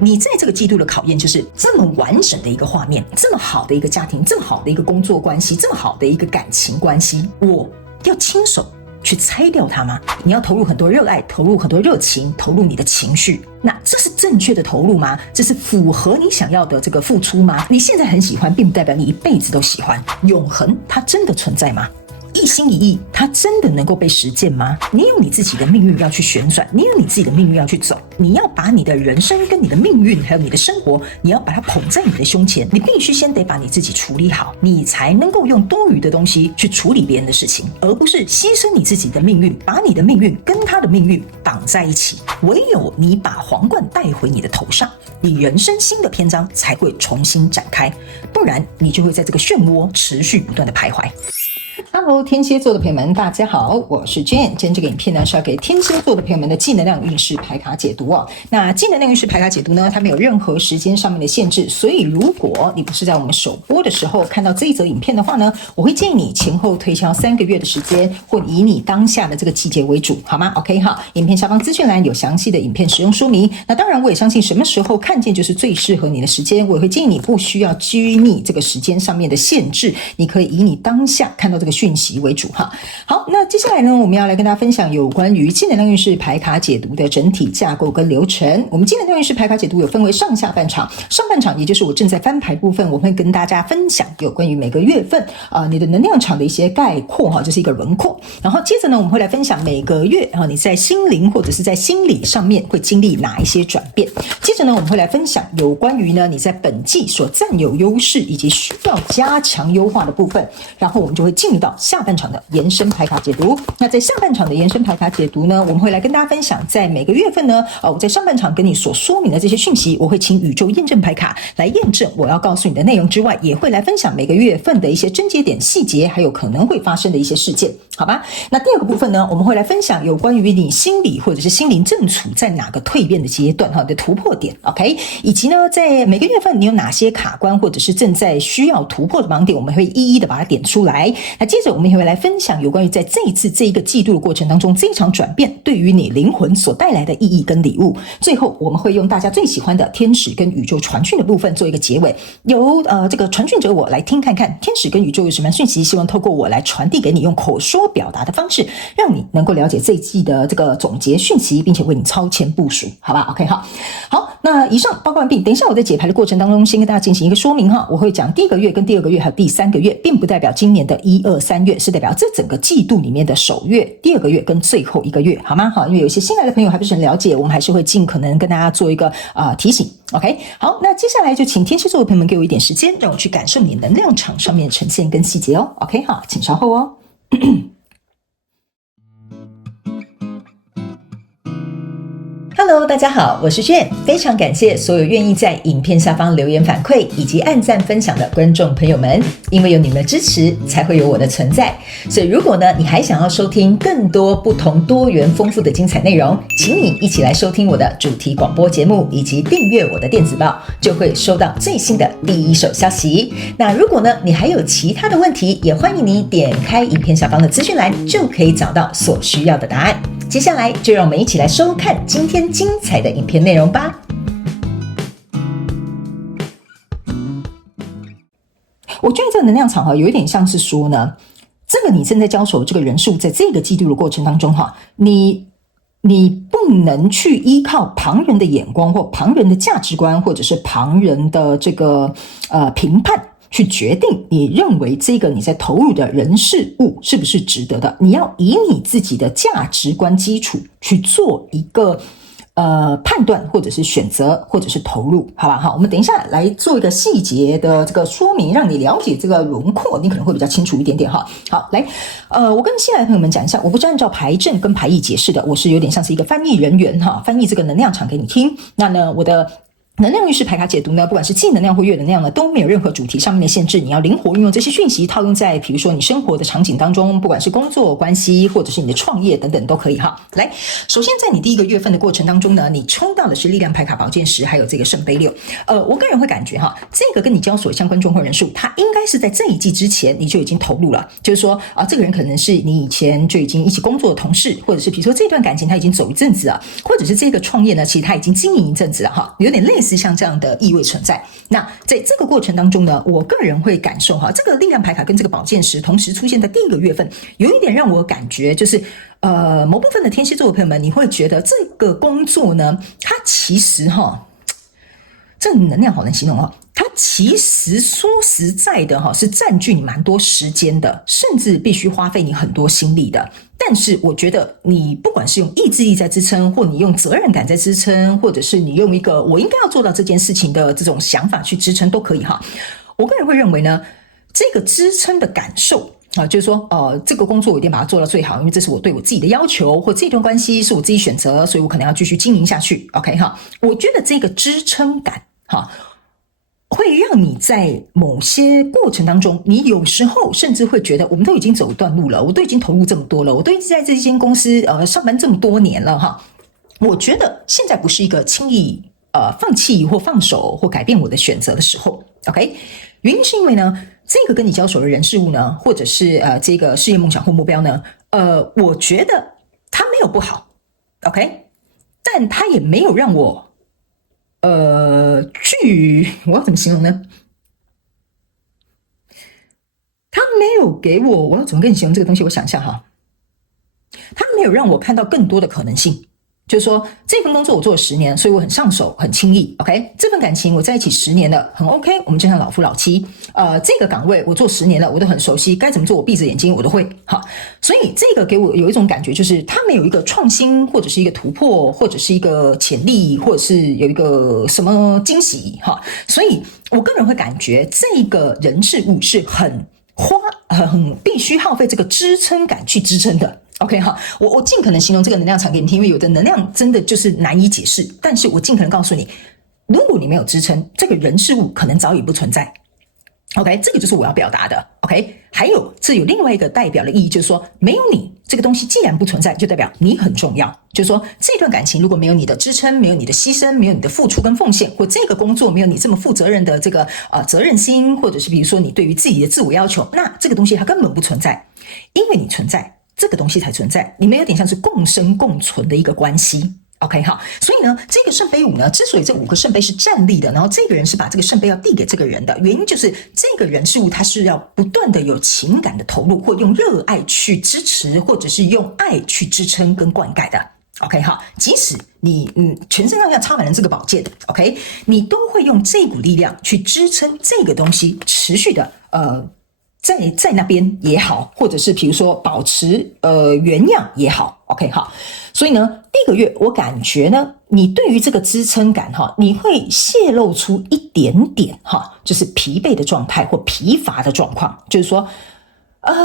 你在这个季度的考验就是这么完整的一个画面，这么好的一个家庭，这么好的一个工作关系，这么好的一个感情关系，我要亲手去拆掉它吗？你要投入很多热爱，投入很多热情，投入你的情绪，那这是正确的投入吗？这是符合你想要的这个付出吗？你现在很喜欢，并不代表你一辈子都喜欢。永恒它真的存在吗？一心一意，它真的能够被实践吗？你有你自己的命运要去旋转，你有你自己的命运要去走，你要把你的人生跟你的命运还有你的生活，你要把它捧在你的胸前，你必须先得把你自己处理好，你才能够用多余的东西去处理别人的事情，而不是牺牲你自己的命运，把你的命运跟他的命运绑在一起。唯有你把皇冠戴回你的头上，你人生新的篇章才会重新展开，不然你就会在这个漩涡持续不断的徘徊。Hello， 天蝎座的朋友们，大家好，我是 Jane。今天这个影片呢是要给天蝎座的朋友们的技能量运势牌卡解读哦。那技能量运势牌卡解读呢，它没有任何时间上面的限制，所以如果你不是在我们首播的时候看到这一则影片的话呢，我会建议你前后推敲3个月的时间，或以你当下的这个季节为主，好吗 ？OK 哈，影片下方资讯栏有详细的影片使用说明。那当然，我也相信什么时候看见就是最适合你的时间，我也会建议你不需要拘泥这个时间上面的限制，你可以以你当下看到这个讯息为主哈。好，那接下来呢，我们要来跟大家分享有关于技能量运势牌卡解读的整体架构跟流程。我们技能量运势牌卡解读有分为上下半场，上半场也就是我正在翻牌部分，我会跟大家分享有关于每个月份你的能量场的一些概括哈，就是一个轮廓。然后接着呢，我们会来分享每个月你在心灵或者是在心理上面会经历哪一些转变。接着呢，我们会来分享有关于呢你在本季所占有优势以及需要加强优化的部分。然后我们就会进入到下半场的延伸牌卡解读。那在下半场的延伸牌卡解读呢，我们会来跟大家分享，在每个月份呢，我在上半场跟你所说明的这些讯息，我会请宇宙验证牌卡来验证我要告诉你的内容之外，也会来分享每个月份的一些症结点、细节，还有可能会发生的一些事件，好吧？那第二个部分呢，我们会来分享有关于你心理或者是心灵正处在哪个蜕变的阶段的突破点 ，OK？ 以及呢，在每个月份你有哪些卡关或者是正在需要突破的盲点，我们会一一的把它点出来。那接着我们也会来分享有关于在这一次这一个季度的过程当中，这一场转变对于你灵魂所带来的意义跟礼物。最后我们会用大家最喜欢的天使跟宇宙传讯的部分做一个结尾，由这个传讯者我来听看看天使跟宇宙有什么讯息，希望透过我来传递给你，用口说表达的方式，让你能够了解这一季的这个总结讯息，并且为你超前部署，好吧 ？OK 好，那以上报告完毕。等一下我在解牌的过程当中，先跟大家进行一个说明哈，我会讲第1个月跟第2个月还有第3个月，并不代表今年的1、2、3月，是代表这整个季度里面的首月、第2个月跟最后1个月，好吗？好，因为有一些新来的朋友还不是很了解，我们还是会尽可能跟大家做一个提醒。OK， 好，那接下来就请天蝎座的朋友们给我一点时间，让我去感受你能量场上面呈现跟细节哦。OK， 好，请稍后哦。Hello， 大家好，我是Jane，非常感谢所有愿意在影片下方留言反馈以及按赞分享的观众朋友们，因为有你们的支持，才会有我的存在。所以如果呢，你还想要收听更多不同多元丰富的精彩内容，请你一起来收听我的主题广播节目，以及订阅我的电子报，就会收到最新的第一手消息。那如果呢，你还有其他的问题，也欢迎你点开影片下方的资讯栏，就可以找到所需要的答案。接下来就让我们一起来收看今天精彩的影片内容吧。我觉得这个能量场有一点像是说呢，这个你正在交手这个人数，在这个季度的过程当中你不能去依靠旁人的眼光或旁人的价值观，或者是旁人的这个评判去决定你认为这个你在投入的人事物是不是值得的，你要以你自己的价值观基础去做一个判断，或者是选择，或者是投入，好吧？好，我们等一下来做一个细节的这个说明，让你了解这个轮廓，你可能会比较清楚一点点哈。好，来，我跟新来的朋友们讲一下，我不是按照牌阵跟牌意解释的，我是有点像是一个翻译人员哈，翻译这个能量场给你听。那呢，我的能量运势牌卡解读呢，不管是季能量或月能量呢，都没有任何主题上面的限制，你要灵活运用这些讯息，套用在比如说你生活的场景当中，不管是工作关系或者是你的创业等等都可以哈。来，首先在你第1个月份的过程当中呢，你抽到的是力量牌卡、宝剑10，还有这个圣杯6。我个人会感觉这个跟你交手相关状况人数，他应该是在这一季之前你就已经投入了，就是说这个人可能是你以前就已经一起工作的同事，或者是比如说这段感情他已经走一阵子了，或者是这个创业呢，其实他已经经营一阵子了哈，有点类似似像这样的意味存在。那在这个过程当中呢，我个人会感受这个力量牌卡跟这个宝剑十同时出现在第一个月份，有一点让我感觉就是某部分的天蝎座的朋友们，你会觉得这个工作呢，它其实这个能量好难形容它其实说实在的是占据你蛮多时间的，甚至必须花费你很多心力的。但是我觉得你不管是用意志力在支撑，或你用责任感在支撑，或者是你用一个我应该要做到这件事情的这种想法去支撑都可以我个人会认为呢，这个支撑的感受就是说这个工作我一定把它做到最好，因为这是我对我自己的要求，或这段关系是我自己选择，所以我可能要继续经营下去。 OK 我觉得这个支撑感会让你在某些过程当中，你有时候甚至会觉得我们都已经走一段路了，我都已经投入这么多了，我都一直在这间公司上班这么多年了我觉得现在不是一个轻易放弃或放手或改变我的选择的时候。 OK， 原因是因为呢，这个跟你交手的人事物呢，或者是这个事业梦想或目标呢，我觉得它没有不好 OK， 但它也没有让我我要怎么形容呢？他没有给我要怎么跟你形容这个东西？我想一下他没有让我看到更多的可能性。就是说，这份工作我做了10年，所以我很上手，很轻易。OK， 这份感情我在一起10年了，很 OK， 我们就像老夫老妻。这个岗位我做10年了，我都很熟悉，该怎么做我闭着眼睛我都会。所以这个给我有一种感觉，就是他没有一个创新，或者是一个突破，或者是一个潜力，或者是有一个什么惊喜所以我个人会感觉这个人事物是很必须耗费这个支撑感去支撑的。OK 我尽可能形容这个能量场给你听，因为有的能量真的就是难以解释，但是我尽可能告诉你，如果你没有支撑，这个人事物可能早已不存在。OK， 这个就是我要表达的。OK， 还有这有另外一个代表的意义，就是说没有你这个东西既然不存在，就代表你很重要。就是说这段感情如果没有你的支撑，没有你的牺牲，没有你的付出跟奉献，或这个工作没有你这么负责任的这个责任心，或者是比如说你对于自己的自我要求，那这个东西它根本不存在。因为你存在，这个东西才存在，你们有点像是共生共存的一个关系。OK 所以呢，这个圣杯5呢，之所以这5个圣杯是站立的，然后这个人是把这个圣杯要递给这个人的，原因就是这个人事物他是要不断的有情感的投入，或用热爱去支持，或者是用爱去支撑跟灌溉的。OK 即使你全身上要插满了这个宝剑 OK， 你都会用这股力量去支撑这个东西持续的在那边也好，或者是比如说保持原样也好 OK 所以呢，第一个月我感觉呢，你对于这个支撑感你会泄露出一点点就是疲惫的状态或疲乏的状况，就是说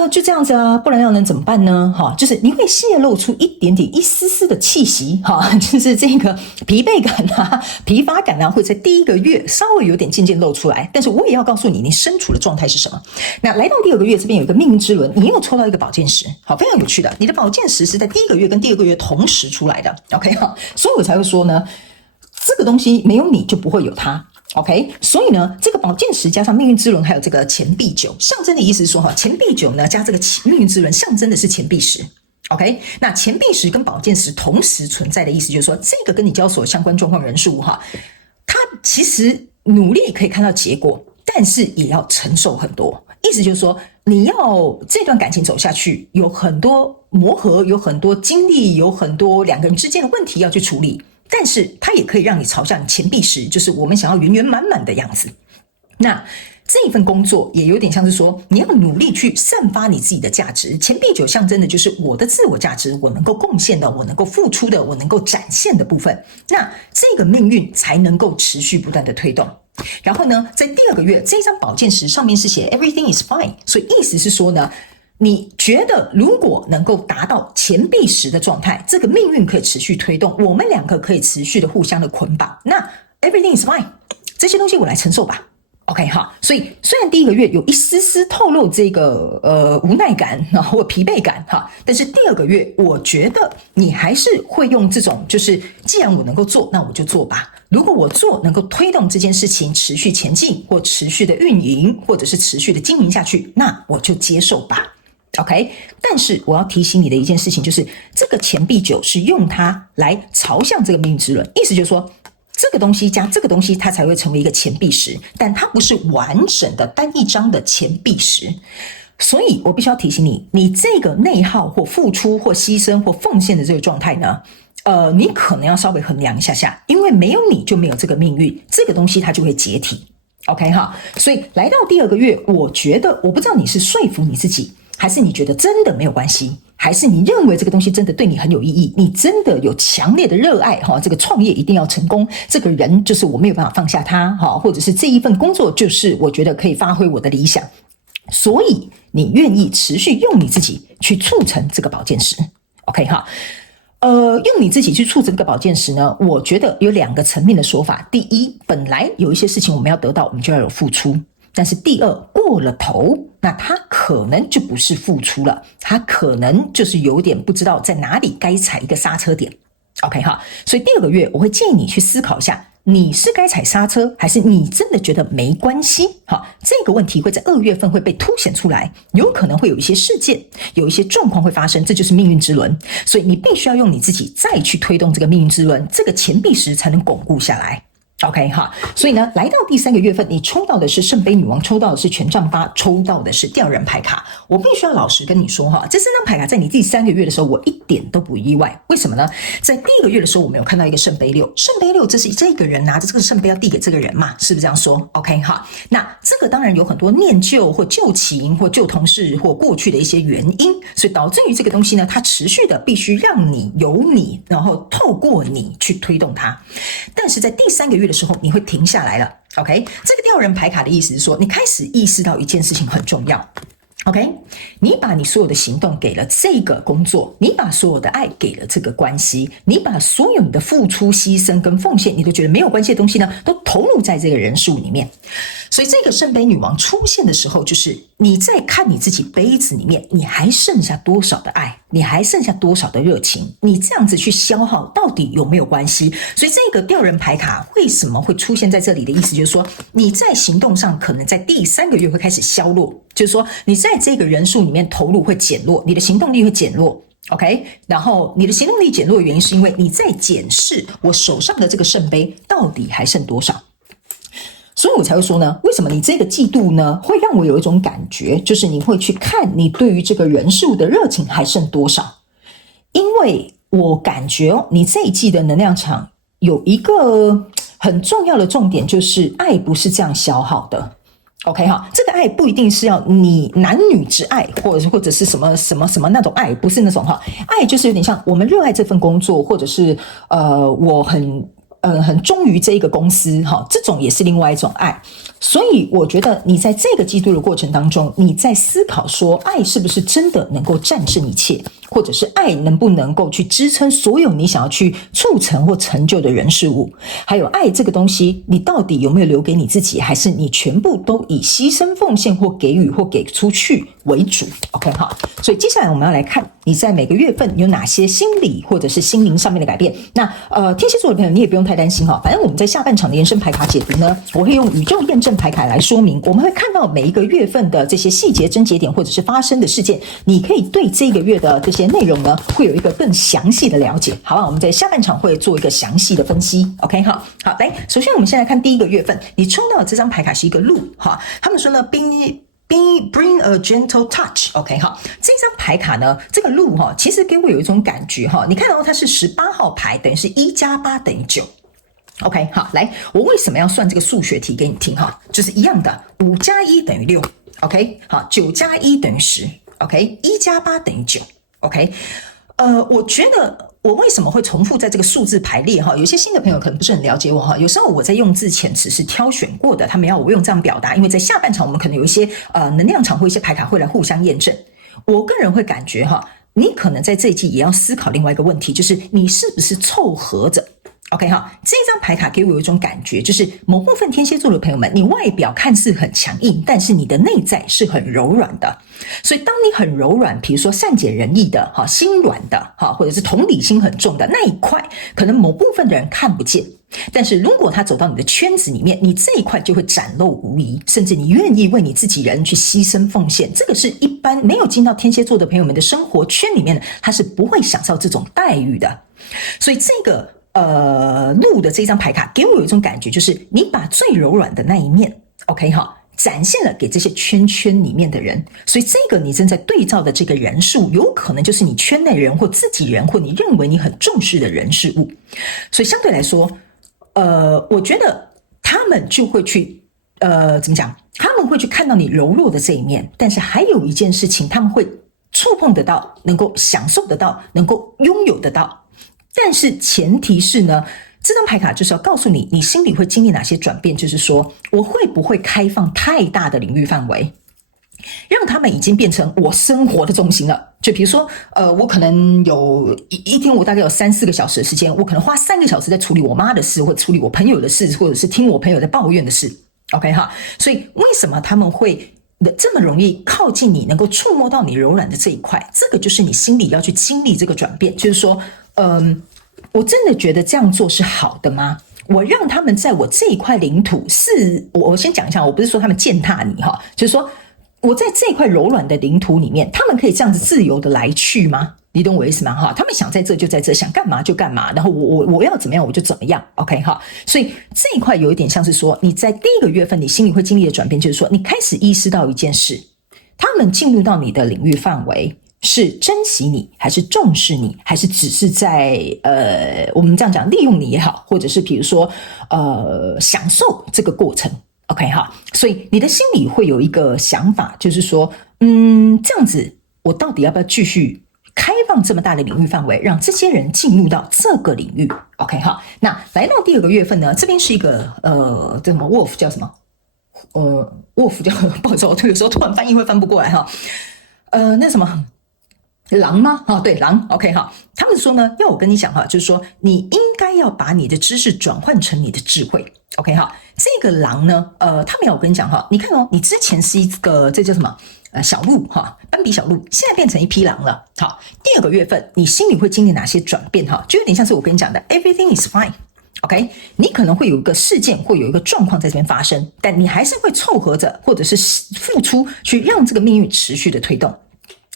就这样子不然要能怎么办呢？就是你会泄露出一点点一丝丝的气息就是这个疲惫感疲乏感会在第一个月稍微有点渐渐露出来，但是我也要告诉你，你身处的状态是什么。那来到第2个月，这边有一个命运之轮，你又抽到一个宝剑十，非常有趣的，你的宝剑十是在第1个月跟第2个月同时出来的 OK 所以我才会说呢，这个东西没有你就不会有它。OK， 所以呢，这个宝剑十加上命运之轮，还有这个钱币9，象征的意思是说钱币9呢加这个命运之轮，象征的是钱币10。OK， 那钱币10跟宝剑十同时存在的意思，就是说这个跟你交所相关状况人事物他其实努力可以看到结果，但是也要承受很多。意思就是说，你要这段感情走下去，有很多磨合，有很多经历，有很多2个人之间的问题要去处理。但是它也可以让你朝向钱币10，就是我们想要圆圆满满的样子。那这份工作也有点像是说，你要努力去散发你自己的价值。钱币9象征的就是我的自我价值，我能够贡献的，我能够付出的，我能够展现的部分。那这个命运才能够持续不断的推动。然后呢，在第2个月，这张宝剑十上面是写 Everything is fine， 所以意思是说呢，你觉得如果能够达到钱币10的状态，这个命运可以持续推动，我们2个可以持续的互相的捆绑。那 everything is fine， 这些东西我来承受吧。OK 所以虽然第1个月有一丝丝透露这个无奈感或疲惫感但是第2个月我觉得你还是会用这种，就是既然我能够做，那我就做吧。如果我做能够推动这件事情持续前进，或持续的运营，或者是持续的经营下去，那我就接受吧。OK， 但是我要提醒你的一件事情就是，这个钱币9是用它来朝向这个命运之轮，意思就是说，这个东西加这个东西，它才会成为一个钱币石，但它不是完整的单一张的钱币石。所以我必须要提醒你，你这个内耗或付出或牺牲或奉献的这个状态呢，你可能要稍微衡量一下下，因为没有你就没有这个命运，这个东西它就会解体。OK 哈，所以来到第2个月，我觉得我不知道你是说服你自己，还是你觉得真的没有关系，还是你认为这个东西真的对你很有意义，你真的有强烈的热爱哈，这个创业一定要成功，这个人就是我没有办法放下他哈，或者是这一份工作就是我觉得可以发挥我的理想，所以你愿意持续用你自己去促成这个保健石。 OK 哈，用你自己去促成这个保健石呢，我觉得有2个层面的说法。第一，本来有一些事情我们要得到，我们就要有付出。但是第2，过了头，那它可能就不是付出了，它可能就是有点不知道在哪里该踩一个刹车点。OK 哈，所以第2个月我会建议你去思考一下，你是该踩刹车，还是你真的觉得没关系？好，这个问题会在2月份会被凸显出来，有可能会有一些事件，有一些状况会发生，这就是命运之轮。所以你必须要用你自己再去推动这个命运之轮，这个钱币石才能巩固下来。OK 哈，所以呢，来到第3个月份，你抽到的是圣杯女王，抽到的是权杖8，抽到的是吊人牌卡。我必须要老实跟你说哈，这3张牌卡在你第3个月的时候，我一点都不意外。为什么呢？在第1个月的时候，我们有看到一个圣杯6，圣杯6这是这个人拿着这个圣杯要递给这个人嘛，是不是这样说 ？OK 哈，那这个当然有很多念旧或旧情或旧同事或过去的一些原因，所以导致于这个东西呢，它持续的必须让你有你，然后透过你去推动它。但是在第3个月的时候，你会停下来了。OK， 这个吊人牌卡的意思是说，你开始意识到一件事情很重要。OK， 你把你所有的行动给了这个工作，你把所有的爱给了这个关系，你把所有你的付出、牺牲跟奉献，你都觉得没有关系的东西呢，都投入在这个人数里面。所以这个圣杯女王出现的时候，就是你在看你自己杯子里面，你还剩下多少的爱，你还剩下多少的热情，你这样子去消耗到底有没有关系？所以这个吊人牌卡为什么会出现在这里的意思就是说，你在行动上可能在第3个月会开始消落，就是说你在这个人数里面投入会减弱，你的行动力会减弱。OK， 然后你的行动力减弱的原因是因为你在检视我手上的这个圣杯到底还剩多少。所以我才会说呢，为什么你这个季度呢会让我有一种感觉，就是你会去看你对于这个人数的热情还剩多少。因为我感觉你这一季的能量场有一个很重要的重点，就是爱不是这样消耗的。OK 哈，这个爱不一定是要你男女之爱，或者是什么那种爱，不是那种哈，爱就是有点像我们热爱这份工作，或者是我很忠于这一个公司哈，这种也是另外一种爱。所以我觉得你在这个季度的过程当中，你在思考说，爱是不是真的能够战胜一切，或者是爱能不能够去支撑所有你想要去促成或成就的人事物，还有爱这个东西，你到底有没有留给你自己，还是你全部都以牺牲奉献或给予或给出去为主。 OK 哈，所以接下来我们要来看你在每个月份有哪些心理或者是心灵上面的改变。那天蝎座的朋友你也不用太担心哈，反正我们在下半场的延伸牌卡解读呢，我会用宇宙验证牌卡来说明，我们会看到每一个月份的这些细节症结点或者是发生的事件，你可以对这个月的这些内容呢会有一个更详细的了解，好吧？我们在下半场会做一个详细的分析。 OK 好，来，首先我们先来看第1个月份，你抽到的这张牌卡是一个鹿哈，他们说呢bring a gentle touch。 OK 哈，这张牌卡呢，这个鹿哈，其实给我有一种感觉哈，你看到它是18号牌，等于是1加8等于9。OK 好，来，我为什么要算这个数学题给你听哈？就是一样的，5加1等于6。 OK 好，9加1等于10。 OK， 1加8等于9。 OK， 我觉得我为什么会重复在这个数字排列哈？有些新的朋友可能不是很了解我哈。有时候我在用字遣词是挑选过的，他们要我用这样表达，因为在下半场我们可能有一些能量场或一些牌卡会来互相验证。我个人会感觉哈，你可能在这一季也要思考另外一个问题，就是你是不是凑合着。OK 哈，这张牌卡给我有一种感觉，就是某部分天蝎座的朋友们，你外表看似很强硬，但是你的内在是很柔软的。所以当你很柔软，比如说善解人意的哈，心软的哈，或者是同理心很重的那一块，可能某部分的人看不见。但是如果他走到你的圈子里面，你这一块就会展露无遗，甚至你愿意为你自己人去牺牲奉献，这个是一般没有进到天蝎座的朋友们的生活圈里面，他是不会享受这种待遇的。所以这个鹿的这张牌卡给我有一种感觉，就是你把最柔软的那一面 OK 哈，展现了给这些圈圈里面的人，所以这个你正在对照的这个人数，有可能就是你圈内人或自己人，或你认为你很重视的人事物。所以相对来说，我觉得他们就会去怎么讲？他们会去看到你柔弱的这一面，但是还有一件事情，他们会触碰得到，能够享受得到，能够拥有得到。但是前提是呢，这张牌卡就是要告诉你，你心里会经历哪些转变，就是说我会不会开放太大的领域范围，让他们已经变成我生活的重心了。就比如说我可能有一天我大概有3-4个小时的时间，我可能花3个小时在处理我妈的事，或者处理我朋友的事，或者是听我朋友在抱怨的事。 OK 哈，所以为什么他们会这么容易靠近你，能够触摸到你柔软的这一块？这个就是你心里要去经历这个转变，就是说我真的觉得这样做是好的吗？我让他们在我这一块领土是，我先讲一下，我不是说他们践踏你哈，就是说我在这一块柔软的领土里面，他们可以这样子自由的来去吗？你懂我意思吗？哈，他们想在这就在这，想干嘛就干嘛，然后我要怎么样我就怎么样 ，OK 哈。所以这一块有一点像是说，你在第一个月份你心里会经历的转变，就是说你开始意识到一件事，他们进入到你的领域范围，是珍惜你，还是重视你，还是只是在我们这样讲利用你也好，或者是比如说享受这个过程 ，OK 哈。所以你的心里会有一个想法，就是说，这样子我到底要不要继续开放这么大的领域范围，让这些人进入到这个领域 ？OK 哈。那来到第二个月份呢，这边是一个这什么 wolf 叫什么？wolf 叫不好意思，我有时候突然翻译会翻不过来哈。那什么？狼吗？对，狼 OK 哈。他们说呢，要我跟你讲哈，就是说你应该要把你的知识转换成你的智慧 OK 哈。这个狼呢，他们要我跟你讲哈，你看哦，你之前是一个这叫什么小鹿哈，斑比小鹿，现在变成一匹狼了。好，第二个月份你心里会经历哪些转变哈？就有点像是我跟你讲的 ，everything is fine。OK， 你可能会有一个事件，会有一个状况在这边发生，但你还是会凑合着，或者是付出去让这个命运持续的推动。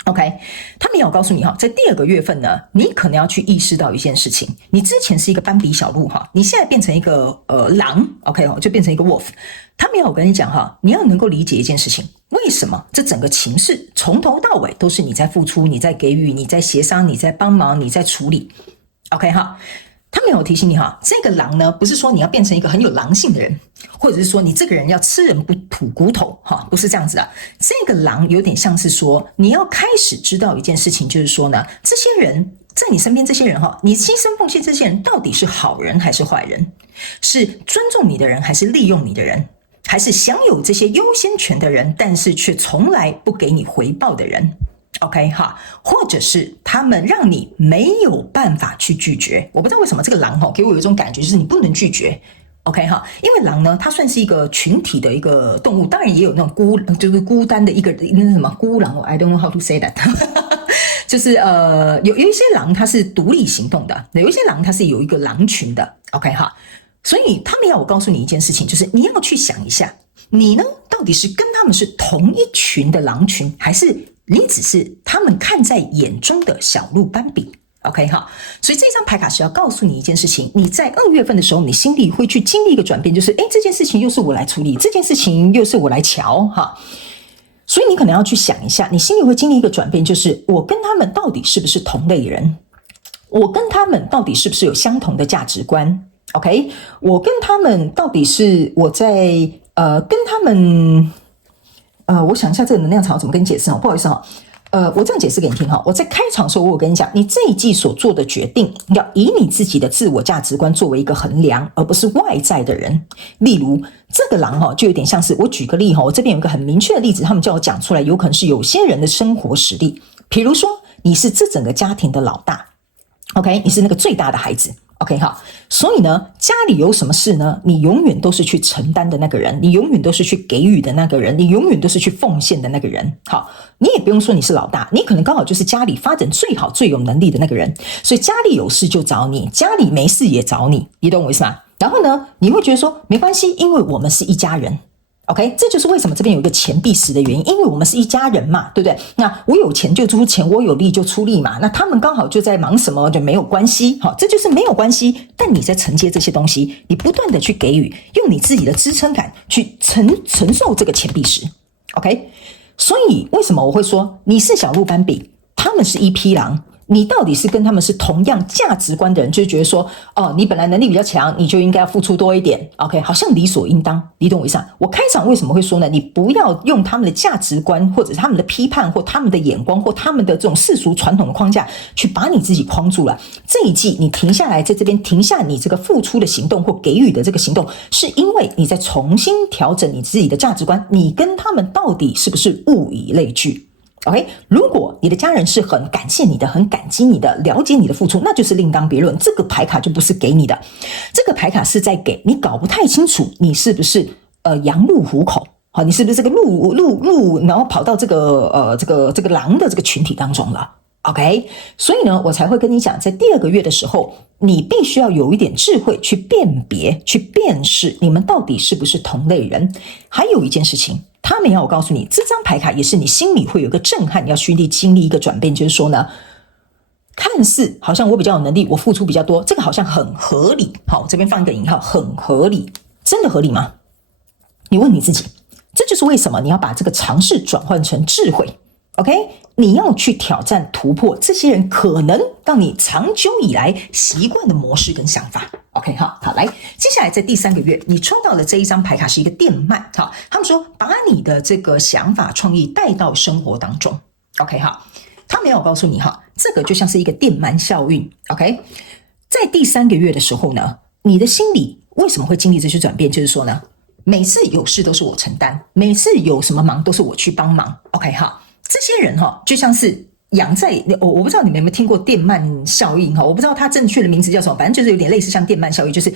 OK， 他们要告诉你哈，在第二个月份呢，你可能要去意识到一件事情，你之前是一个斑比小鹿哈，你现在变成一个狼 ，OK 就变成一个 wolf。他们要我跟你讲哈，你要能够理解一件事情，为什么这整个情势从头到尾都是你在付出，你在给予，你在协商，你在帮忙，你在处理 ，OK 哈。他们有提醒你哈，这个狼呢，不是说你要变成一个很有狼性的人，或者是说你这个人要吃人不吐骨头哈，不是这样子的。这个狼有点像是说，你要开始知道一件事情，就是说呢，这些人在你身边，这些人哈，你牺牲奉献这些人到底是好人还是坏人？是尊重你的人还是利用你的人？还是享有这些优先权的人，但是却从来不给你回报的人？ OK 哈，或者是他们让你没有办法去拒绝。我不知道为什么这个狼给我有一种感觉，就是你不能拒绝。OK 哈，因为狼呢，它算是一个群体的一个动物，当然也有那种就是孤单的一个那什么孤狼 ，I don't know how to say that 就是有一些狼它是独立行动的，有一些狼它是有一个狼群的。OK 哈，所以他们要我告诉你一件事情，就是你要去想一下，你呢到底是跟他们是同一群的狼群，还是你只是他们看在眼中的小鹿斑比 ，OK 哈，所以这张牌卡是要告诉你一件事情，你在2月份的时候，你心里会去经历一个转变，就是这件事情又是我来处理，这件事情又是我来瞧哈，所以你可能要去想一下，你心里会经历一个转变，就是我跟他们到底是不是同类人，我跟他们到底是不是有相同的价值观 ，OK， 我跟他们到底是我在跟他们。我想一下这个能量场怎么跟你解释不好意思我这样解释给你听我在开场的时候我有跟你讲，你这一季所做的决定要以你自己的自我价值观作为一个衡量，而不是外在的人。例如这个狼就有点像是，我举个例我这边有一个很明确的例子，他们叫我讲出来，有可能是有些人的生活实力。比如说你是这整个家庭的老大 ，OK， 你是那个最大的孩子。OK 好，所以呢，家里有什么事呢？你永远都是去承担的那个人，你永远都是去给予的那个人，你永远都是去奉献的那个人。好，你也不用说你是老大，你可能刚好就是家里发展最好、最有能力的那个人，所以家里有事就找你，家里没事也找你，你懂我意思吗？然后呢，你会觉得说没关系，因为我们是一家人。OK， 这就是为什么这边有一个钱币10的原因，因为我们是一家人嘛，对不对？那我有钱就出钱，我有力就出力嘛。那他们刚好就在忙什么，就没有关系，好，这就是没有关系。但你在承接这些东西，你不断的去给予，用你自己的支撑感去承受这个钱币10 ，OK。所以为什么我会说你是小鹿斑比，他们是一匹狼？你到底是跟他们是同样价值观的人，就是觉得说，哦，你本来能力比较强，你就应该要付出多一点 ，OK， 好像理所应当，你懂我意思啊？我开场为什么会说呢？你不要用他们的价值观，或者他们的批判，或他们的眼光，或他们的这种世俗传统的框架，去把你自己框住了。这一季你停下来，在这边停下你这个付出的行动或给予的这个行动，是因为你在重新调整你自己的价值观，你跟他们到底是不是物以类聚？OK， 如果你的家人是很感谢你的，很感激你的，了解你的付出，那就是另当别论。这个牌卡就不是给你的，这个牌卡是在给你搞不太清楚你是不是羊入虎口，好，你是不是这个鹿，然后跑到这个狼的这个群体当中了。OK， 所以呢，我才会跟你讲，在第2个月的时候，你必须要有一点智慧去辨别、去辨识你们到底是不是同类人。还有一件事情，他们要我告诉你，这张牌卡也是你心里会有一个震撼，你要需要经历一个转变，就是说呢，看似好像我比较有能力，我付出比较多，这个好像很合理。好，我这边放一个引号，很合理，真的合理吗？你问你自己，这就是为什么你要把这个尝试转换成智慧。OK， 你要去挑战突破这些人可能让你长久以来习惯的模式跟想法。OK， 好，来，接下来在第3个月，你抽到的这一张牌卡是一个电鳗，好，他们说把你的这个想法创意带到生活当中。OK， 好，他没有告诉你哈，这个就像是一个电鳗效应。OK， 在第3个月的时候呢，你的心里为什么会经历这些转变？就是说呢，每次有事都是我承担，每次有什么忙都是我去帮忙。OK， 好。这些人就像是养在我不知道你们有没有听过电鳗效应，我不知道它正确的名字叫什么，反正就是有点类似像电鳗效应，就是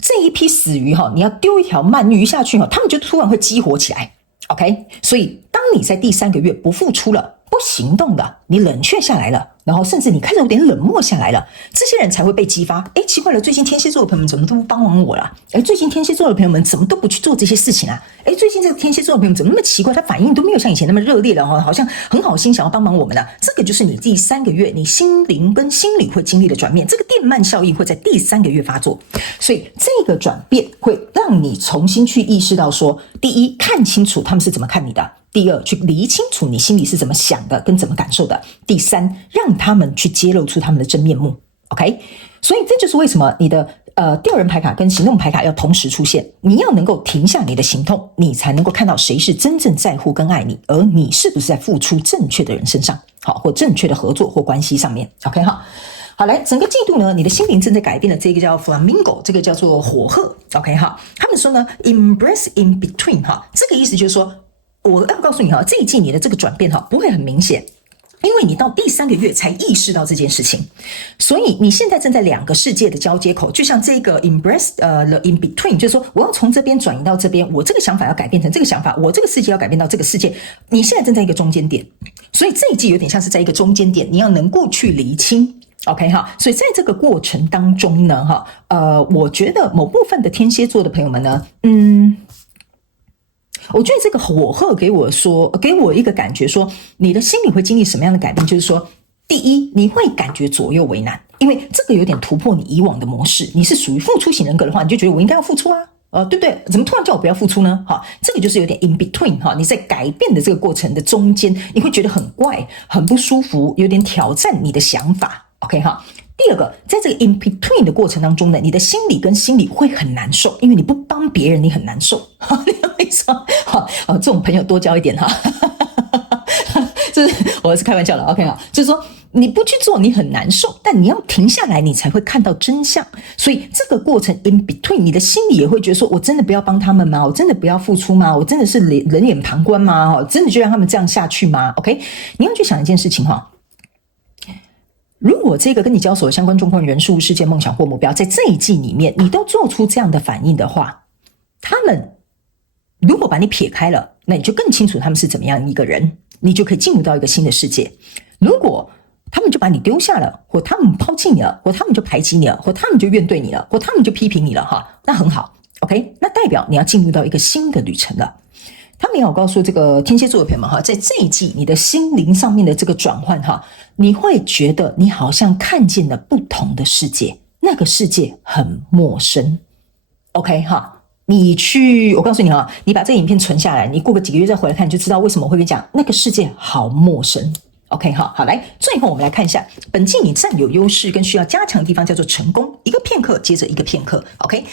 这一批死鱼你要丢一条鳗鱼下去他们就突然会激活起来。OK， 所以当你在第3个月不付出了，不行动的，你冷却下来了，然后甚至你开始有点冷漠下来了，这些人才会被激发。奇怪了，最近天蝎座的朋友们怎么都不帮忙我了？最近天蝎座的朋友们怎么都不去做这些事情啊？最近这个天蝎座的朋友们怎么那么奇怪？他反应都没有像以前那么热烈了好像很好心想要帮忙我们了。这个就是你第3个月你心灵跟心理会经历的转变，这个电鳗效应会在第3个月发作，所以这个转变会让你重新去意识到说，第一，看清楚他们是怎么看你的。第2，去理清楚你心里是怎么想的跟怎么感受的。第3，让他们去揭露出他们的真面目。OK， 所以这就是为什么你的吊人牌卡跟行动牌卡要同时出现，你要能够停下你的行动，你才能够看到谁是真正在乎跟爱你，而你是不是在付出正确的人身上，好，或正确的合作或关系上面。OK， 好，来，整个季度呢，你的心灵正在改变的这个叫 Flamingo， 这个叫做火鹤。OK， 他们说呢 ，embrace in between， 这个意思就是说，我要告诉你这一季你的这个转变不会很明显，因为你到第3个月才意识到这件事情，所以你现在正在2个世界的交接口，就像这个 embrace the in between， 就是说我要从这边转移到这边，我这个想法要改变成这个想法，我这个世界要改变到这个世界，你现在正在一个中间点，所以这一季有点像是在一个中间点，你要能够去厘清。OK 所以在这个过程当中呢我觉得某部分的天蝎座的朋友们呢，我觉得这个火鹤给我一个感觉说，你的心里会经历什么样的改变？就是说，第一，你会感觉左右为难，因为这个有点突破你以往的模式。你是属于付出型人格的话，你就觉得我应该要付出啊，对不对？怎么突然叫我不要付出呢？这个就是有点 in between 你在改变的这个过程的中间，你会觉得很怪、很不舒服，有点挑战你的想法。OK 第2个，在这个 in between 的过程当中呢，你的心理跟心理会很难受，因为你不帮别人，你很难受。你会说，这种朋友多交一点就是我是开玩笑的 ，OK 就是说你不去做，你很难受，但你要停下来，你才会看到真相。所以这个过程 in between， 你的心里也会觉得说，我真的不要帮他们吗？我真的不要付出吗？我真的是冷眼旁观吗？真的就让他们这样下去吗 ？OK， 你要去想一件事情如果这个跟你交手的相关状况、人、事物、事件、梦想或目标，在这一季里面你都做出这样的反应的话，他们如果把你撇开了，那你就更清楚他们是怎么样一个人，你就可以进入到一个新的世界。如果他们就把你丢下了，或他们抛弃你了，或他们就排挤你了，或他们就怨对你了，或他们就批评你了那很好， OK， 那代表你要进入到一个新的旅程了。他们也有告诉这个天蝎座的朋友们哈，在这一季你的心灵上面的这个转换哈，你会觉得你好像看见了不同的世界，那个世界很陌生。OK 哈，我告诉你哈，你把这个影片存下来，你过个几个月再回来看，你就知道为什么我会跟你讲那个世界好陌生。OK 哈，好，来，最后我们来看一下本季你占有优势跟需要加强的地方，叫做成功，一个片刻接着一个片刻。OK，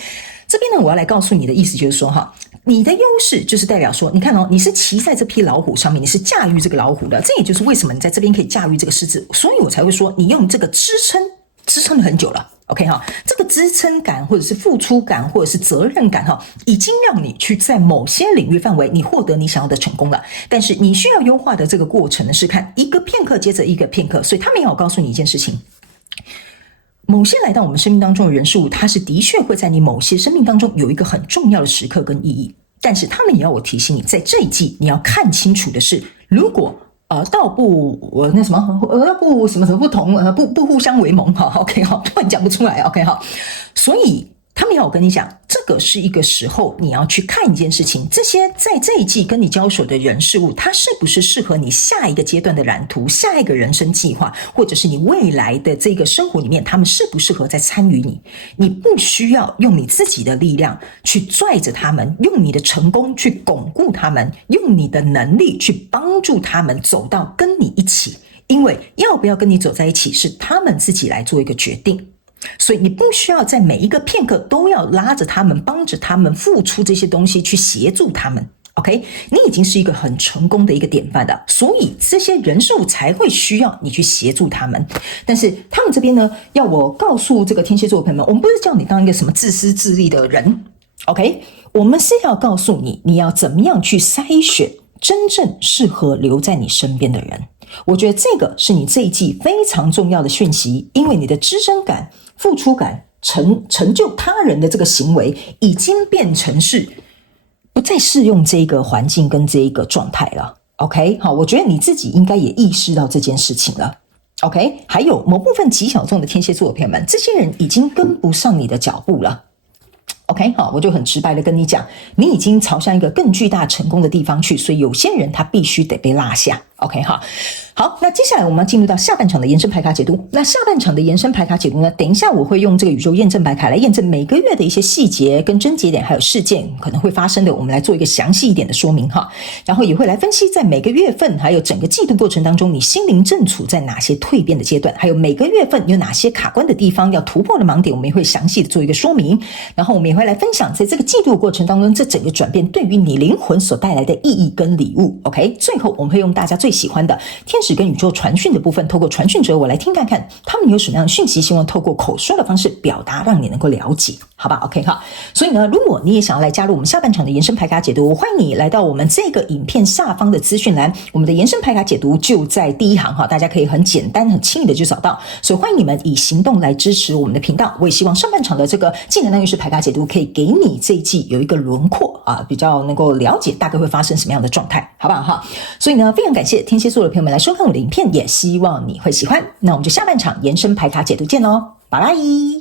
这边呢，我要来告诉你的意思就是说哈，你的优势就是代表说，你看哦，你是骑在这匹老虎上面，你是驾驭这个老虎的，这也就是为什么你在这边可以驾驭这个狮子，所以我才会说你用这个支撑了很久了。OK 哈，这个支撑感或者是付出感或者是责任感哈，已经让你去在某些领域范围你获得你想要的成功了。但是你需要优化的这个过程呢，是看一个片刻接着一个片刻，所以他们也要告诉你一件事情。某些来到我们生命当中的人事物，它是的确会在你某些生命当中有一个很重要的时刻跟意义，但是他们也要我提醒你，在这一季你要看清楚的是，如果道不什么不同不互相为盟哈 ，OK 哈，突然讲不出来 OK 哈，所以他们要我跟你讲，这个是一个时候你要去看一件事情，这些在这一季跟你交手的人事物，它是不是适合你下一个阶段的蓝图、下一个人生计划，或者是你未来的这个生活里面，他们适不适合再参与你？你不需要用你自己的力量去拽着他们，用你的成功去巩固他们，用你的能力去帮助他们走到跟你一起，因为要不要跟你走在一起是他们自己来做一个决定。所以你不需要在每一个片刻都要拉着他们，帮着他们付出这些东西去协助他们。OK， 你已经是一个很成功的一个典范了，所以这些人数才会需要你去协助他们。但是他们这边呢，要我告诉这个天蝎座的朋友们，我们不是叫你当一个什么自私自利的人 ，OK， 我们是要告诉你，你要怎么样去筛选真正适合留在你身边的人。我觉得这个是你这一季非常重要的讯息，因为你的支撑感、付出感、成就他人的这个行为，已经变成是不再适用这个环境跟这一个状态了。OK， 好，我觉得你自己应该也意识到这件事情了。OK， 还有某部分极小众的天蝎座的朋友们，这些人已经跟不上你的脚步了。OK， 好，我就很直白的跟你讲，你已经朝向一个更巨大成功的地方去，所以有些人他必须得被落下。OK 哈，好，那接下来我们要进入到下半场的延伸牌卡解读。那下半场的延伸牌卡解读呢，等一下我会用这个宇宙验证牌卡来验证每个月的一些细节跟症结点，还有事件可能会发生的，我们来做一个详细一点的说明哈。然后也会来分析在每个月份还有整个季度过程当中，你心灵正处在哪些蜕变的阶段，还有每个月份有哪些卡关的地方要突破的盲点，我们也会详细的做一个说明。然后我们也会来分享在这个季度过程当中，这整个转变对于你灵魂所带来的意义跟礼物。OK， 最后我们会用大家最喜欢的天使跟宇宙传讯的部分，透过传讯者我来听看看他们有什么样的讯息，希望透过口说的方式表达，让你能够了解，好吧 OK 哈。所以呢，如果你也想要来加入我们下半场的延伸牌卡解读，欢迎你来到我们这个影片下方的资讯栏，我们的延伸牌卡解读就在第一行哈，大家可以很简单很轻易的就找到。所以欢迎你们以行动来支持我们的频道。我也希望上半场的这个技能量运势牌卡解读可以给你这一季有一个轮廓啊，比较能够了解大概会发生什么样的状态，好不好哈？所以呢，非常感谢天蝎座的朋友们来收看我的影片，也希望你会喜欢。那我们就下半场延伸牌卡解读见咯，拜拜。